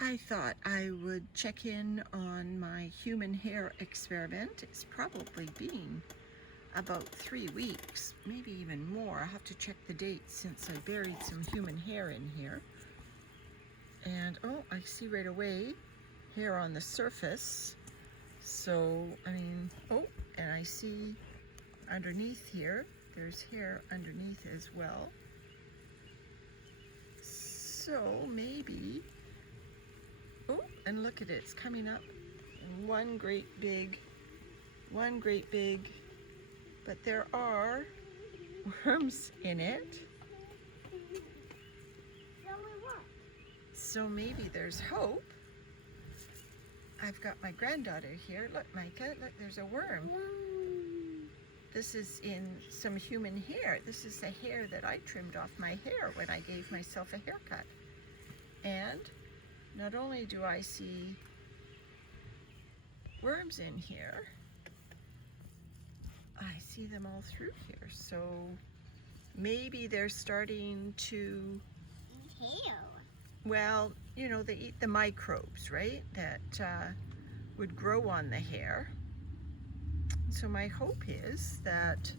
I thought I would check in on my human hair experiment. It's probably been about 3 weeks, maybe even more. I have to check the date since I buried some human hair in here. And oh, I see right away hair on the surface. So, I mean, oh, and I see underneath here, there's hair underneath as well. So maybe, oh, and look at it, it's coming up. One great big, but there are worms in it. So maybe there's hope. I've got my granddaughter here. Look, Mica, look, there's a worm. This is in some human hair. This is the hair that I trimmed off my hair when I gave myself a haircut. And not only do I see worms in here, I see them all through here. So maybe they're starting to well, you know, they eat the microbes, right, that would grow on the hair. So my hope is that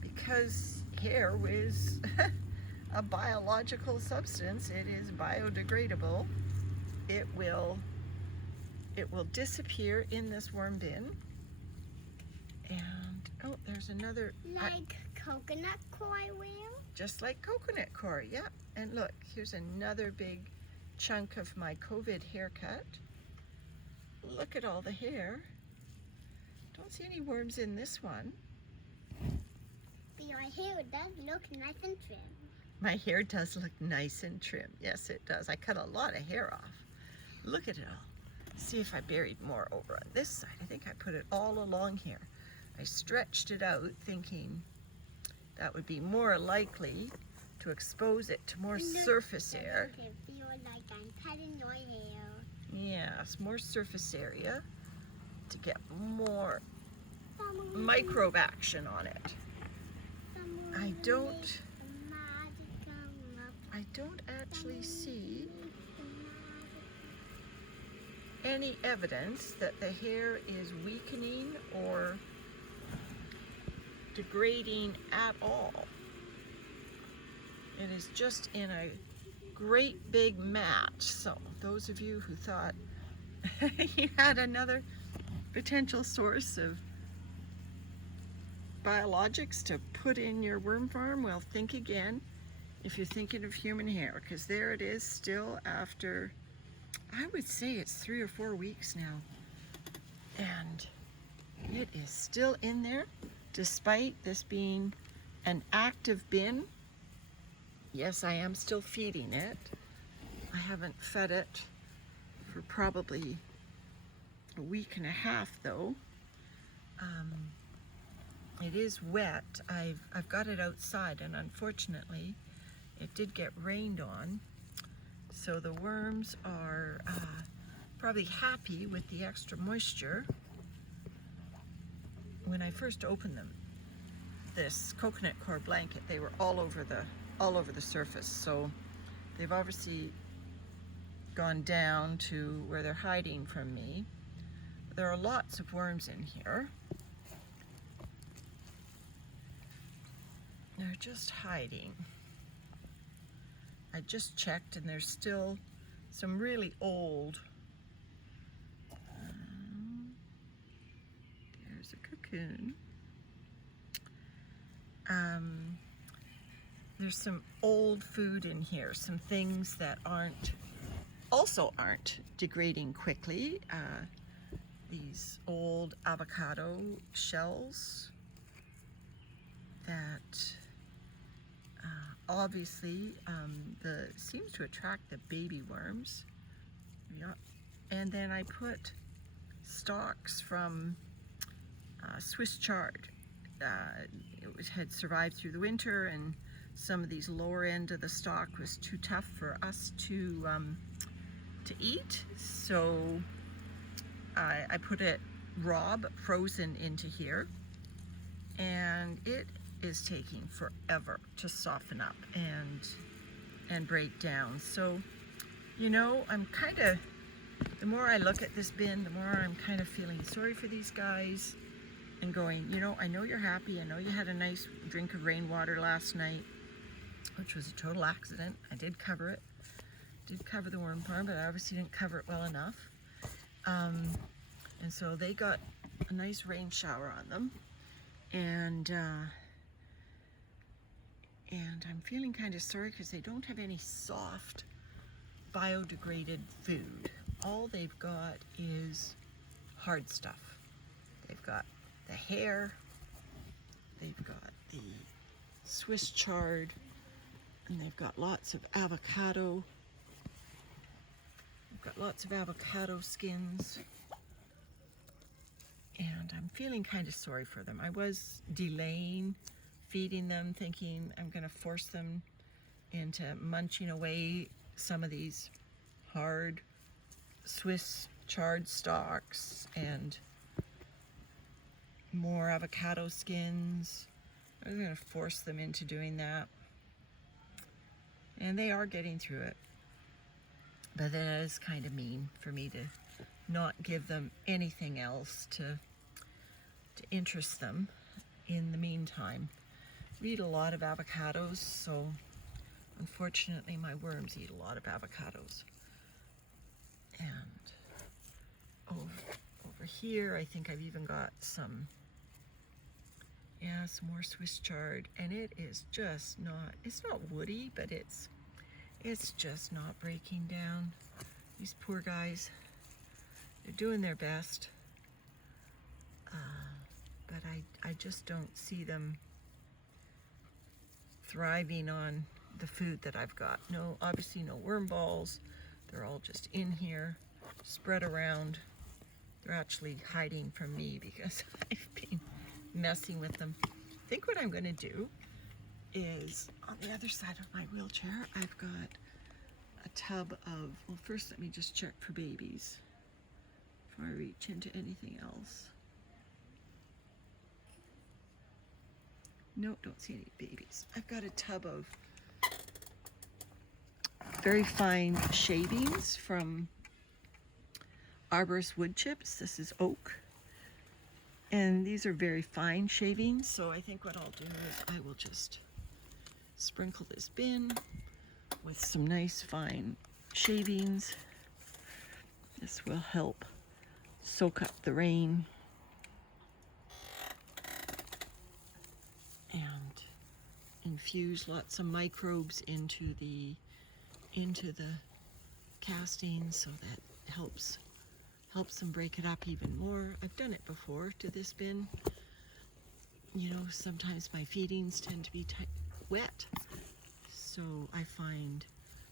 because hair is a biological substance, it is biodegradable, it will disappear in this worm bin. And oh, there's another, like coconut coir will? Just like coconut coir, yeah. And look, here's another big chunk of my COVID haircut. Look at all the hair. Don't see any worms in this one. But your hair does look nice and trim. My hair does look nice and trim. Yes, it does. I cut a lot of hair off. Look at it all. See if I buried more over on this side. I think I put it all along here. I stretched it out thinking that would be more likely to expose it to more surface air. I feel like I'm cutting your hair. Yes, more surface area to get more microbe action on it. I don't actually see any evidence that the hair is weakening or degrading at all. It is just in a great big mat. So those of you who thought you had another potential source of biologics to put in your worm farm, well, think again if you're thinking of human hair, because there it is still after, I would say it's 3 or 4 weeks now, and it is still in there despite this being an active bin. Yes, I am still feeding it. I haven't fed it for probably a week and a half though. It is wet. I've got it outside, and unfortunately it did get rained on, so the worms are probably happy with the extra moisture. When I first opened them, this coconut coir blanket, they were all over the surface, so they've obviously gone down to where they're hiding from me. There are lots of worms in here. They're just hiding. I just checked, and there's still some really old. There's a cocoon. There's some old food in here, some things that aren't degrading quickly. These old avocado shells that obviously seems to attract the baby worms. Yeah. And then I put stalks from Swiss chard. It had survived through the winter, and some of these lower end of the stalk was too tough for us to eat. So I put it raw but frozen into here, and it is taking forever to soften up and break down. So You know, the more I look at this bin, the more I'm kind of feeling sorry for these guys and going, you know, I know you're happy. I know you had a nice drink of rainwater last night, which was a total accident. I did cover it. Did cover the worm farm, but I obviously didn't cover it well enough. And so they got a nice rain shower on them. And I'm feeling kind of sorry because they don't have any soft biodegraded food. All they've got is hard stuff. They've got the hair, they've got the Swiss chard, and they've got lots of avocado. They've got lots of avocado skins. And I'm feeling kind of sorry for them. I was delaying feeding them, thinking I'm going to force them into munching away some of these hard Swiss chard stalks and more avocado skins. I'm going to force them into doing that. And they are getting through it. But that is kind of mean for me to not give them anything else to interest them in the meantime. We eat a lot of avocados, so unfortunately my worms eat a lot of avocados. And over here I think I've even got some more Swiss chard, and it is just not, it's not woody, but it's just not breaking down. These poor guys, they're doing their best, but I just don't see them thriving on the food that I've got. No, obviously no worm balls. They're all just in here, spread around. They're actually hiding from me because I've been messing with them. I think what I'm going to do is, on the other side of my wheelchair, I've got a tub of, well, first let me just check for babies before I reach into anything else. No, don't see any babies. I've got a tub of very fine shavings from Arborist wood chips. This is oak. And these are very fine shavings, so I think what I'll do is I will just sprinkle this bin with some nice fine shavings. This will help soak up the rain and infuse lots of microbes into the castings, so that helps them break it up even more. I've done it before to this bin. You know, sometimes my feedings tend to be wet, so I find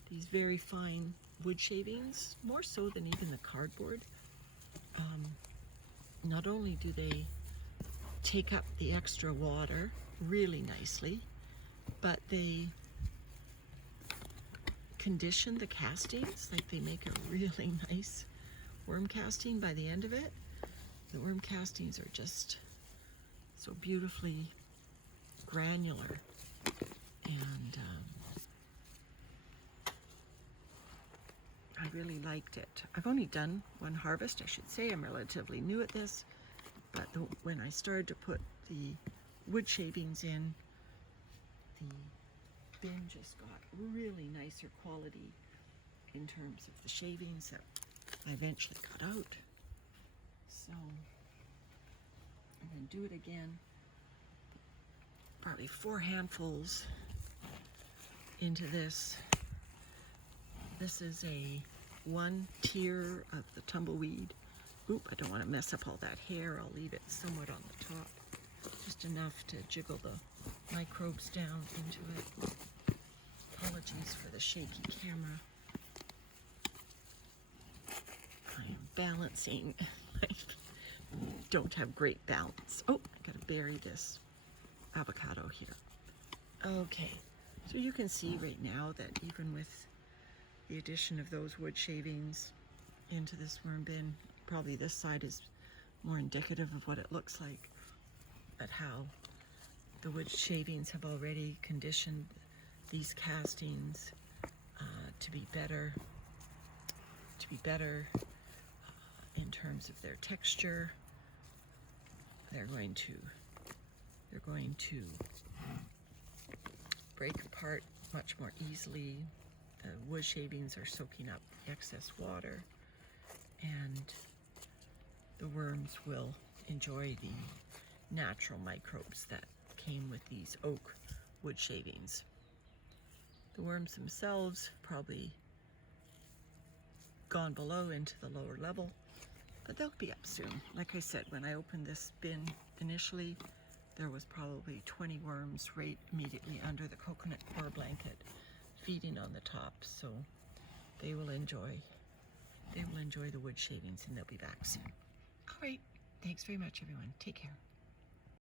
these very fine wood shavings, more so than even the cardboard. Not only do they take up the extra water really nicely, but they condition the castings, like they make a really nice worm casting by the end of it. The worm castings are just so beautifully granular, and I really liked it. I've only done one harvest, I should say. I'm relatively new at this, but when I started to put the wood shavings in, the bin just got really nicer quality in terms of the shavings that I eventually cut out. So I'm going to do it again. Probably 4 handfuls into this. This is a 1 tier of the tumbleweed. Oop, I don't want to mess up all that hair. I'll leave it somewhat on the top. Just enough to jiggle the microbes down into it. Apologies for the shaky camera. I am balancing. I don't have great balance. Oh, I gotta bury this avocado here. Okay, so you can see right now that even with the addition of those wood shavings into this worm bin, probably this side is more indicative of what it looks like, at how the wood shavings have already conditioned these castings to be better to be better in terms of their texture. They're going to break apart much more easily. The wood shavings are soaking up excess water, and the worms will enjoy the natural microbes that came with these oak wood shavings. The worms themselves probably gone below into the lower level, but they'll be up soon. Like I said, when I opened this bin initially, there was probably 20 worms right immediately under the coconut coir blanket feeding on the top, so they will enjoy the wood shavings, and they'll be back soon. All right, thanks very much everyone. Take care.